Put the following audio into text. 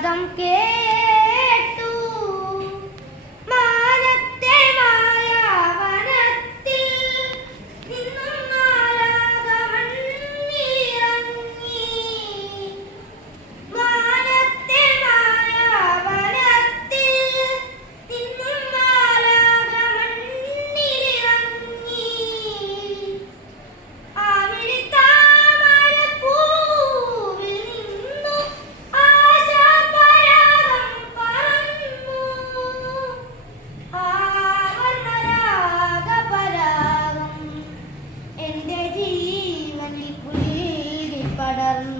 നാദം കേട്ടു മാനത്തെ മായാവനത്തിൽ നിന്നും മാലാഖമണ്ണിറങ്ങി. മാനത്തെ മായാവനത്തിൽ നിന്നും മാലാഖമണ്ണിറങ്ങി. ആവിളി താമരപ്പൂവിൽ നിന്നു ആശാപരാഗം പറന്നു. ആവർണരാഗപരാഗം എൻ്റെ ജീവനിൽ പുൽകി പടർന്നു.